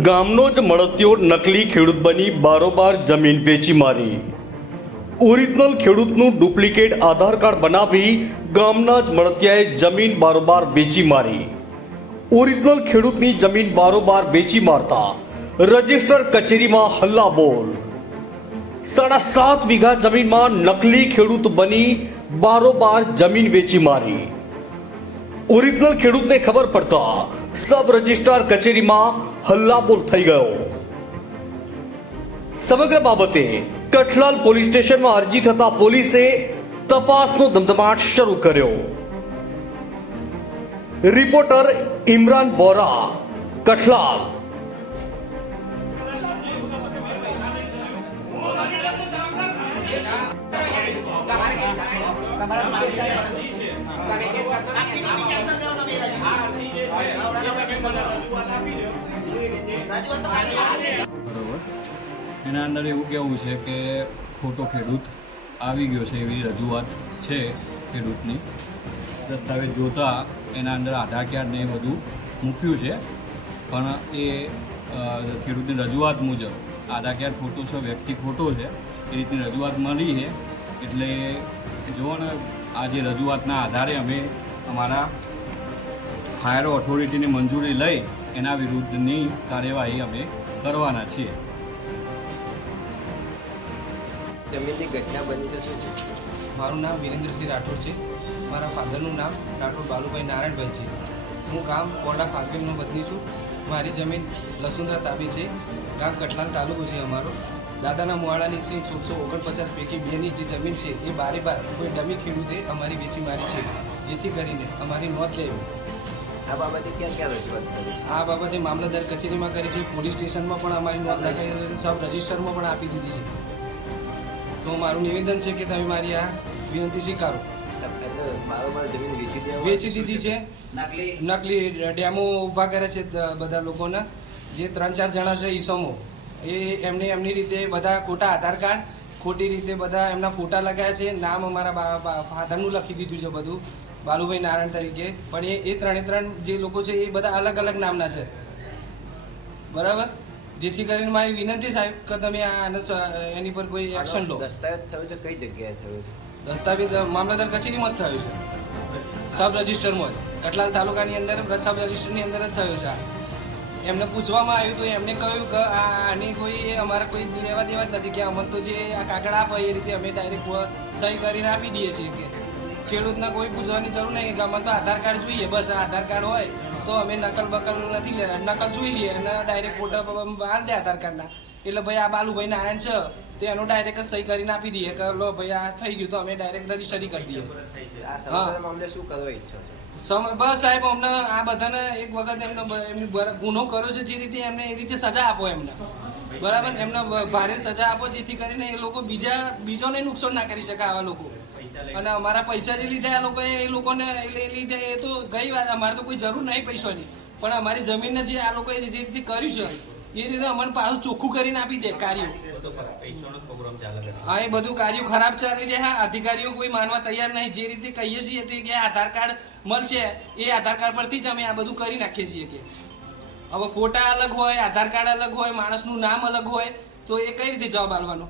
ગામનો જ મળતિયો નકલી ખેડૂત બની બારોબાર જમીન વેચી મારી। ઓરિજિનલ ખેડૂતનું ડુપ્લિકેટ આધાર કાર્ડ બનાવી ગામના જ મળતિયાએ જમીન બારોબાર વેચી મારી। ઓરિજિનલ ખેડૂતની જમીન બારોબાર વેચી મારતા રજિસ્ટર કચેરીમાં હલ્લાબોલ। 7.5 વીઘા જમીનમાં નકલી ખેડૂત બની બારોબાર જમીન વેચી મારી। ઓરિજિનલ ખેડૂતને ખબર પડતા સબ રજિસ્ટ્રાર કચેરીમાં હલ્લાબોલ થઈ ગયો। સમગ્ર બાબતે કઠલાલ પોલીસ સ્ટેશનમાં અરજી થતા પોલીસે તપાસનો ધમધમાટ શરૂ કર્યો। રિપોર્ટર ઇમરાન વોરા, કઠલાલ। બરાબર, એના અંદર એવું કહેવું છે કે ખોટો ખેડૂત આવી ગયો છે એવી રજૂઆત છે ખેડૂતની। દસ્તાવેજ જોતા એના અંદર આધાર કાર્ડ ને એ બધું મૂક્યું છે, પણ એ ખેડૂતની રજૂઆત મુજબ આધાર કાર્ડ ખોટો છે, વ્યક્તિ ખોટો છે, એ રીતની રજૂઆત મળી છે। એટલે જુઓ ને, આ જે રજૂઆતના આધારે અમે અમારા હાયર ઓથોરિટીની મંજૂરી લઈ એના વિરુદ્ધની કાર્યવાહી અમે કરવાના છીએ। જમીનની ઘટના બની છે શું છે? મારું નામ વિરેન્દ્રસિંહ રાઠોડ છે। મારા ફાધરનું નામ રાઠોડ બાલુભાઈ નારાયણભાઈ છે। હું ગામ પોડા ફાગવેલનો વતની છું। મારી જમીન લસુંદરા તાબે છે। ગામ કઠલાલ તાલુકો છે અમારો। દાદાના મુવાડાની સીમ 1649 પૈકી 2ની જે જમીન છે એ બારે બાર કોઈ ડમી ખેડૂતે અમારી વેચી મારી છે, જેથી કરીને અમારી નોંધ લેવી। આ બાબતે ક્યાં રજૂઆત કરી છે? આ બાબતે મામલતદાર કચેરીમાં કરી છે, પોલીસ સ્ટેશનમાં પણ અમારી નોંધ લખાઈ, સબ રજિસ્ટરમાં પણ આપી દીધી છે। તો મારું નિવેદન છે કે તમે મારી આ વિનંતી સ્વીકારો। બારોબાર જમીન વેચી દીધી છે। નકલી ડેમો ઊભા કરે છે બધા લોકોના, જે 3-4 જણા છે ઈસમો, એ એમની રીતે બધા ખોટા આધાર કાર્ડ, ખોટી રીતે બધા એમના ફોટા લગાવ્યા છે। નામ અમારા ફાધરનું લખી દીધું છે બધું, બાલુભાઈ નારાયણ તરીકે, પણ એ 3 જે લોકો છે એ બધા અલગ અલગ નામના છે। બરાબર, જેથી કરીને મારી વિનંતી સાહેબ કે તમે એની પર કોઈ એક્શન લો। દસ્તાવેજ થયો છે કઈ જગ્યાએ થયો છે? દસ્તાવેજ મામલતદાર કચેરીમાં જ થયો છે, સબ રજિસ્ટરમાં જ, કઠલાલ તાલુકાની અંદર સબ રજિસ્ટરની અંદર જ થયો છે। એમને પૂછવામાં આવ્યું તો એમને કહ્યું કે આની કોઈ અમારા કોઈ લેવા દેવા જ નથી, કે અમને તો જે આ કાગળ આપે એ રીતે અમે ડાયરેક્ટ સહી કરીને આપી દઈએ છીએ। કે ખેડૂતને કોઈ પૂછવાની જરૂર નહીં, કે અમને તો આધાર કાર્ડ જોઈએ, બસ આધાર કાર્ડ હોય તો અમે નકલ બકલ નથી લેતા, નકલ જોઈ લઈએ અને ડાયરેક્ટ ફોટો બાંધ દે આધાર કાર્ડના, એટલે ભાઈ આ બાલુભાઈ નારાયણ છે તે એનો ડાયરેક્ટ જ સહી કરીને આપી દઈએ કે લો ભાઈ આ થઈ ગયું, તો અમે ડાયરેક્ટ રજીસ્ટરી કરી દઈએ। આ મામલે શું કરવા ઈચ્છો છો? બસ સાહેબ, અમને આ બધાને એક વખત એમની ગુનો કર્યો છે જે રીતે એમને એ રીતે સજા આપો એમને, બરાબર, એમને ભારે સજા આપો, જેથી કરીને એ લોકો બીજોને નુકસાન ના કરી શકે આવા લોકો। અને અમારા પૈસા જે લીધા આ લોકોએ, એ લોકોને લીધે એ તો ગઈ વાત, અમારે તો કોઈ જરૂર નહીં પૈસાની, પણ અમારી જમીનને જે આ લોકોએ જે રીતે કર્યું છે એ રીતે અમને પાછું ચોખ્ખું કરીને આપી દે કાર્યો। હા, એ બધું કાર્યો ખરાબ ચાલે છે। હા, અધિકારીઓ કોઈ માનવા તૈયાર નહીં, જે રીતે કહીએ છીએ તે કે આધાર કાર્ડ મળશે, એ આધાર કાર્ડ પરથી જ અમે આ બધું કરી નાખીએ છીએ। કે હવે ફોટા અલગ હોય, આધાર કાર્ડ અલગ હોય, માણસનું નામ અલગ હોય, તો એ કઈ રીતે જવાબ આપવાનો?